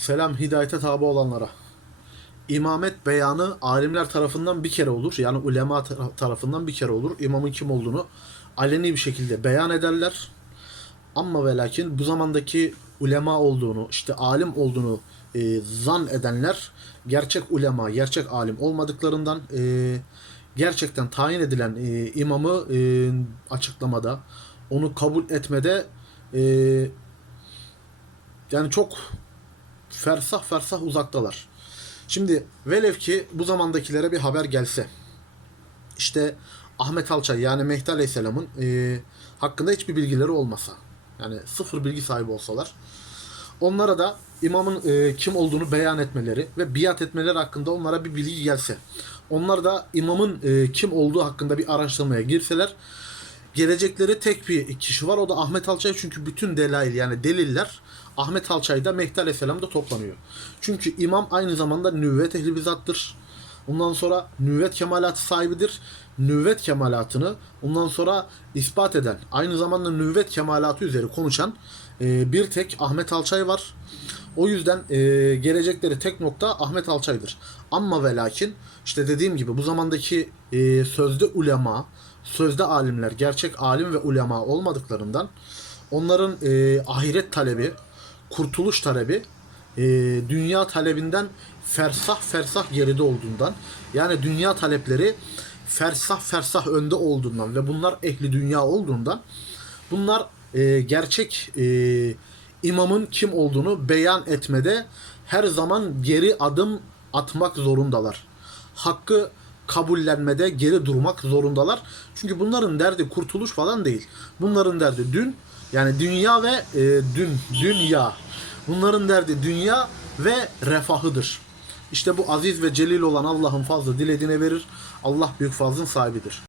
Selam hidayete tabi olanlara. İmamet beyanı alimler tarafından bir kere olur. Yani ulema tar- tarafından bir kere olur. İmamın kim olduğunu aleni bir şekilde beyan ederler. Ama ve lakin bu zamandaki ulema olduğunu, işte alim olduğunu e, zan edenler gerçek ulema, gerçek alim olmadıklarından e, gerçekten tayin edilen e, imamı e, açıklamada, onu kabul etmede e, yani çok fersah fersah uzaktalar. Şimdi velev ki bu zamandakilere bir haber gelse. İşte Ahmet Alçay yani Mehdi Aleyhisselam'ın e, hakkında hiçbir bilgileri olmasa. Yani sıfır bilgi sahibi olsalar. Onlara da imamın e, kim olduğunu beyan etmeleri ve biat etmeleri hakkında onlara bir bilgi gelse. Onlar da imamın e, kim olduğu hakkında bir araştırmaya girseler gelecekleri tek bir kişi var. O da Ahmet Alçay. Çünkü bütün delail yani deliller Ahmet Alçay'da Mehdi Aleyhisselam'da toplanıyor. Çünkü imam aynı zamanda nüvvet ehli bir zattır. Ondan sonra nüvvet kemalatı sahibidir. Nüvvet kemalatını ondan sonra ispat eden, aynı zamanda nüvvet kemalatı üzeri konuşan e, bir tek Ahmet Alçay var. O yüzden e, gelecekleri tek nokta Ahmet Alçay'dır. Ama ve lakin işte dediğim gibi bu zamandaki e, sözde ulema, sözde alimler gerçek alim ve ulema olmadıklarından onların e, ahiret talebi, kurtuluş talebi e, dünya talebinden fersah fersah geride olduğundan yani dünya talepleri fersah fersah önde olduğundan ve bunlar ehli dünya olduğundan bunlar e, gerçek e, imamın kim olduğunu beyan etmede her zaman geri adım atmak zorundalar. Hakkı kabullenmede geri durmak zorundalar. Çünkü bunların derdi kurtuluş falan değil. Bunların derdi dün yani dünya ve e, dün dünya. Bunların derdi dünya ve refahıdır. İşte bu aziz ve celil olan Allah'ın fazla dilediğine verir. Allah büyük fazlın sahibidir.